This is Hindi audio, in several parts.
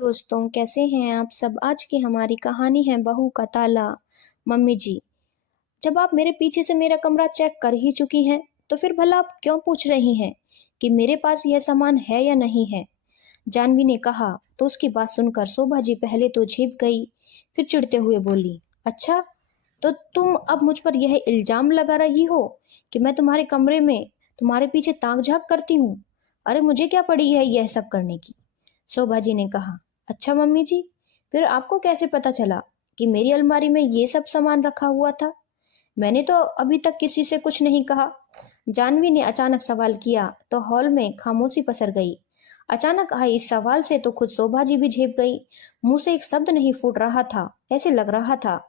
दोस्तों, कैसे हैं आप सब। आज की हमारी कहानी है बहू का ताला। मम्मी जी, जब आप मेरे पीछे से मेरा कमरा चेक कर ही चुकी हैं तो फिर भला आप क्यों पूछ रही हैं कि मेरे पास यह सामान है या नहीं है। जानवी ने कहा तो उसकी बात सुनकर शोभा जी पहले तो झिप गई, फिर चिढ़ते हुए बोली, अच्छा तो तुम अब मुझ पर यह इल्जाम लगा रही हो कि मैं तुम्हारे कमरे में तुम्हारे पीछे ताक झांक करती हूँ। अरे मुझे क्या पड़ी है यह सब करने की। शोभा जी ने कहा, अच्छा मम्मी जी, फिर आपको कैसे पता चला कि मेरी अलमारी में ये सब सामान रखा हुआ था। मैंने तो अभी तक किसी से कुछ नहीं कहा। जानवी ने अचानक सवाल किया तो हॉल में खामोशी पसर गई। अचानक आए इस सवाल से तो खुद शोभा जी भी झेप गई। मुंह से एक शब्द नहीं फूट रहा था। ऐसे लग रहा था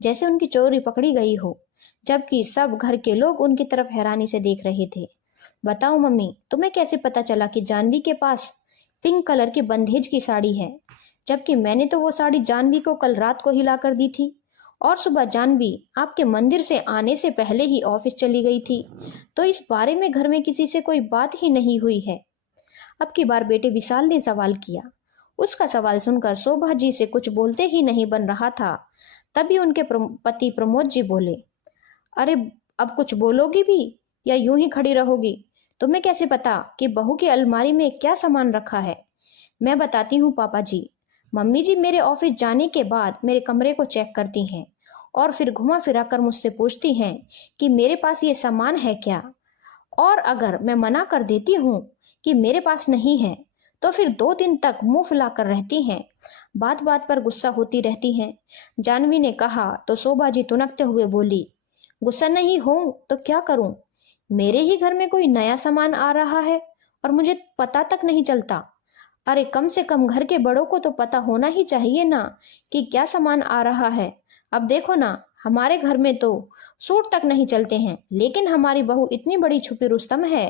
जैसे उनकी चोरी पकड़ी गई हो, जबकि सब घर के लोग उनकी तरफ हैरानी से देख रहे थे। बताओ मम्मी, तुम्हें कैसे पता चला कि जानवी के पास पिंक कलर की बंधेज की साड़ी है, जबकि मैंने तो वो साड़ी जानवी को कल रात को ही ला कर दी थी और सुबह जानवी आपके मंदिर से आने से पहले ही ऑफिस चली गई थी। तो इस बारे में घर में किसी से कोई बात ही नहीं हुई है। अब की बार बेटे विशाल ने सवाल किया। उसका सवाल सुनकर शोभा जी से कुछ बोलते ही नहीं बन रहा था। तभी उनके पति प्रमोद जी बोले, अरे अब कुछ बोलोगी भी या यूं ही खड़ी रहोगी। तुम्हें कैसे पता कि बहू की अलमारी में क्या सामान रखा है। मैं बताती हूँ पापा जी। मम्मी जी मेरे ऑफिस जाने के बाद मेरे कमरे को चेक करती हैं और फिर घुमा फिरा कर मुझसे पूछती हैं कि मेरे पास ये सामान है क्या। और अगर मैं मना कर देती हूँ कि मेरे पास नहीं है तो फिर 2 दिन तक मुंह फुलाकर रहती हैं, बात बात पर गुस्सा होती रहती हैं। जानवी ने कहा तो शोभा जी तुनकते हुए बोली, गुस्सा नहीं हूं तो क्या करूं। मेरे ही घर में कोई नया सामान आ रहा है और मुझे पता तक नहीं चलता। अरे कम से कम घर के बड़ों को तो पता होना ही चाहिए ना कि क्या सामान आ रहा है। अब देखो ना, हमारे घर में तो सूट तक नहीं चलते हैं, लेकिन हमारी बहू इतनी बड़ी छुपी रुस्तम है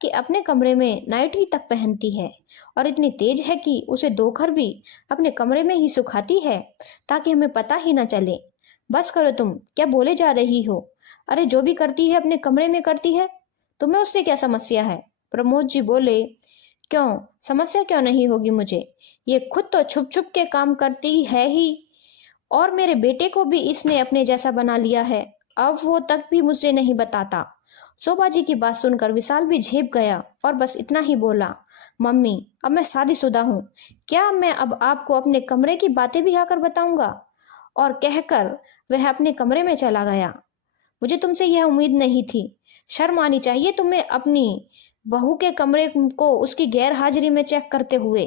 कि अपने कमरे में नाइटी तक पहनती है और इतनी तेज है कि उसे धोकर भी अपने कमरे में ही सुखाती है ताकि हमें पता ही ना चले। बस करो, तुम क्या बोले जा रही हो। अरे जो भी करती है अपने कमरे में करती है, तुम्हें उससे क्या समस्या है। प्रमोद जी बोले, क्यों समस्या क्यों नहीं होगी मुझे। ये खुद तो छुप छुप के काम करती है ही और मेरे बेटे को भी इसने अपने जैसा बना लिया है। अब वो तक भी मुझे नहीं बताता। शोभा जी की बात सुनकर विशाल भी झेप गया और बस इतना ही बोला, मम्मी अब मैं शादीशुदा हूँ, क्या मैं अब आपको अपने कमरे की बातें भी आकर बताऊंगा। और कहकर वह अपने कमरे में चला गया। मुझे तुमसे यह उम्मीद नहीं थी। शर्म आनी चाहिए तुम्हें अपनी बहू के कमरे को उसकी गैर हाजिरी में चेक करते हुए,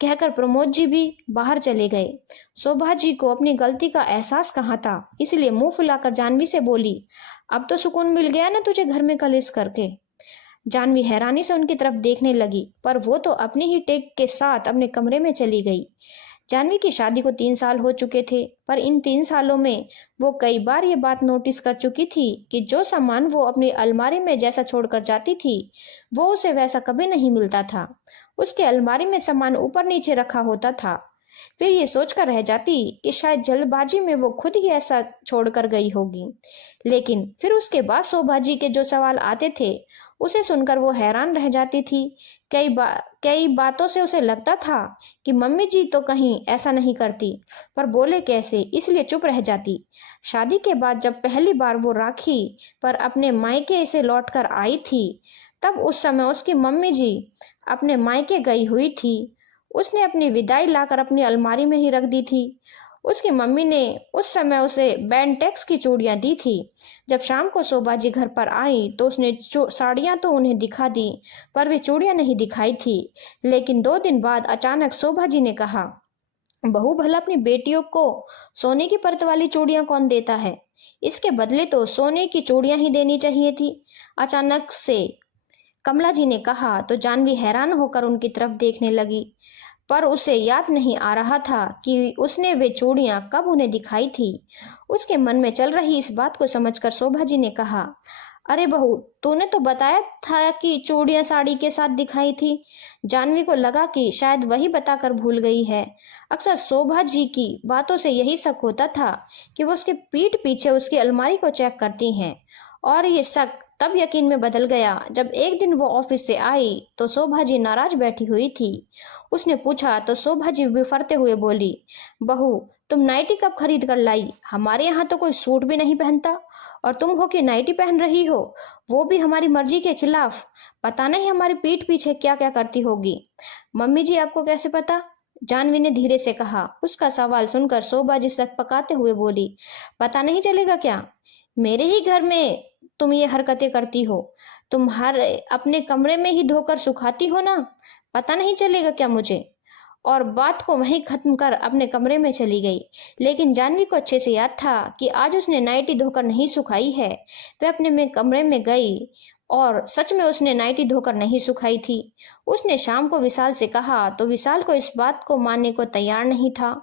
कहकर प्रमोद जी भी बाहर चले गए। शोभा जी को अपनी गलती का एहसास कहाँ था, इसलिए मुंह फुलाकर जानवी से बोली, अब तो सुकून मिल गया ना तुझे घर में कलेश करके। जानवी हैरानी से उनकी तरफ देखने लगी, पर वो तो अपने ही टेक के साथ अपने कमरे में चली गई। जानवी की शादी को 3 साल हो चुके थे, पर इन 3 सालों में वो कई बार ये बात नोटिस कर चुकी थी कि जो सामान वो अपनी अलमारी में जैसा छोड़कर जाती थी वो उसे वैसा कभी नहीं मिलता था। उसके अलमारी में सामान ऊपर नीचे रखा होता था। फिर ये सोचकर रह जाती कि शायद जल्दबाजी में वो खुद ही ऐसा छोड़कर गई होगी। लेकिन फिर उसके बाद शोभा जी के जो सवाल आते थे उसे सुनकर वो हैरान रह जाती थी। कई बातों से उसे लगता था कि मम्मी जी तो कहीं ऐसा नहीं करती, पर बोले कैसे, इसलिए चुप रह जाती। शादी के बाद जब पहली बार वो राखी पर अपने मायके से लौटकर आई थी, तब उस समय उसकी मम्मी जी अपने मायके गई हुई थी। उसने अपनी विदाई लाकर अपनी अलमारी में ही रख दी थी। उसकी मम्मी ने उस समय उसे बेंटेक्स की चूड़ियां दी थी। जब शाम को शोभा जी घर पर आई तो उसने साड़ियां तो उन्हें दिखा दी, पर वे चूड़ियां नहीं दिखाई थी। लेकिन 2 दिन बाद अचानक शोभा जी ने कहा, बहू भला अपनी बेटियों को सोने की परत वाली चूड़ियां कौन देता है। इसके बदले तो सोने की चूड़ियां ही देनी चाहिए थी। अचानक से कमला जी ने कहा तो जानवी हैरान होकर उनकी तरफ देखने लगी, पर उसे याद नहीं आ रहा था कि उसने वे चूड़ियां कब उन्हें दिखाई थी। उसके मन में चल रही इस बात को समझकर शोभा जी ने कहा, अरे बहू, तूने तो बताया था कि चूड़ियां साड़ी के साथ दिखाई थी। जानवी को लगा कि शायद वही बताकर भूल गई है। अक्सर शोभा जी की बातों से यही शक होता था कि वो उसके पीठ पीछे उसकी अलमारी को चेक करती हैं और ये शक तब यकीन में बदल गया जब एक दिन वो ऑफिस से आई तो शोभा जी नाराज बैठी हुई थी। उसने पूछा तो शोभा जी बिफरते हुए बोली, बहू तुम नाइटी कब खरीद कर लाई? हमारे यहाँ तो कोई सूट भी नहीं पहनता और तुम हो कि नाइटी पहन रही हो, वो भी हमारी मर्जी के खिलाफ। पता नहीं हमारी पीठ पीछे क्या क्या करती होगी। मम्मी जी आपको कैसे पता? जानवी ने धीरे से कहा। उसका सवाल सुनकर शोभा जी सक पकाते हुए बोली, पता नहीं चलेगा क्या? मेरे ही घर में तुम ये हरकतें करती हो। तुम हर अपने कमरे में ही धोकर सुखाती हो ना, पता नहीं चलेगा क्या मुझे? और बात को वहीं खत्म कर अपने कमरे में चली गई। लेकिन जानवी को अच्छे से याद था कि आज उसने नाइटी धोकर नहीं सुखाई है। वह अपने में कमरे में गई और सच में उसने नाइटी धोकर नहीं सुखाई थी। उसने शाम को विशाल से कहा तो विशाल को इस बात को मानने को तैयार नहीं था।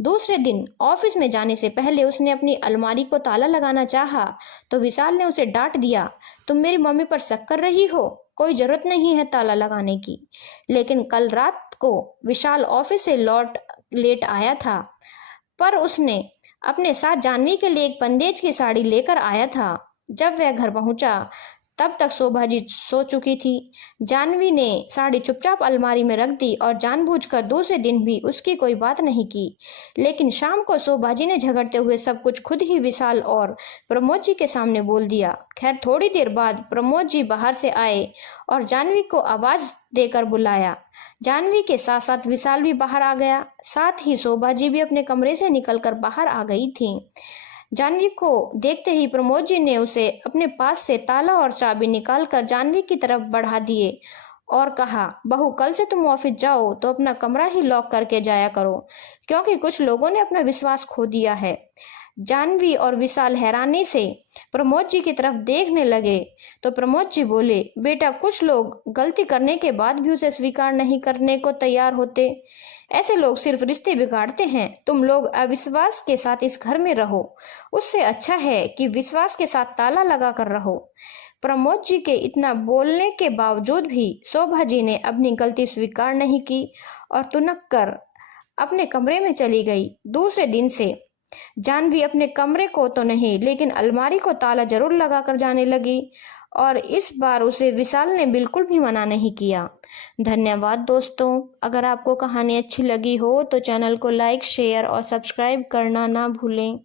दूसरे दिन ऑफिस में जाने से पहले उसने अपनी अलमारी को ताला लगाना चाहा तो विशाल ने उसे डांट दिया, तुम मेरी मम्मी पर शक कर रही हो? कोई जरूरत नहीं है ताला लगाने की। लेकिन कल रात को विशाल ऑफिस से लेट आया था, पर उसने अपने साथ जानवी के लिए एक बंदेज की साड़ी लेकर आया था। जब वह घर पहुंचा तब तक शोभा जी सो चुकी थी। जानवी ने साड़ी चुपचाप अलमारी में रख दी और जानबूझकर दूसरे दिन भी उसकी कोई बात नहीं की। लेकिन शाम को शोभा जी ने झगड़ते हुए सब कुछ खुद ही विशाल और प्रमोद जी के सामने बोल दिया। खैर थोड़ी देर बाद प्रमोद जी बाहर से आए और जानवी को आवाज देकर बुलाया। जानवी के साथ साथ विशाल भी बाहर आ गया। साथ ही शोभा जी भी अपने कमरे से निकलकर बाहर आ गई थी। जानवी को देखते ही प्रमोद जी ने उसे अपने पास से ताला और चाबी निकालकर जानवी की तरफ बढ़ा दिए और कहा, बहू कल से तुम ऑफिस जाओ तो अपना कमरा ही लॉक करके जाया करो, क्योंकि कुछ लोगों ने अपना विश्वास खो दिया है। जानवी और विशाल हैरानी से प्रमोद जी की तरफ देखने लगे तो प्रमोद जी बोले, बेटा कुछ लोग गलती करने के बाद भी उसे स्वीकार नहीं करने को तैयार होते। ऐसे लोग सिर्फ रिश्ते बिगाड़ते हैं। तुम लोग अविश्वास के साथ इस घर में रहो, उससे अच्छा है कि विश्वास के साथ ताला लगा कर रहो। प्रमोद जी के इतना बोलने के बावजूद भी शोभा जी ने अपनी गलती स्वीकार नहीं की और तुनक कर अपने कमरे में चली गई। दूसरे दिन से जानवी अपने कमरे को तो नहीं लेकिन अलमारी को ताला जरूर लगाकर जाने लगी और इस बार उसे विशाल ने बिल्कुल भी मना नहीं किया। धन्यवाद दोस्तों। अगर आपको कहानी अच्छी लगी हो तो चैनल को लाइक, शेयर और सब्सक्राइब करना ना भूलें।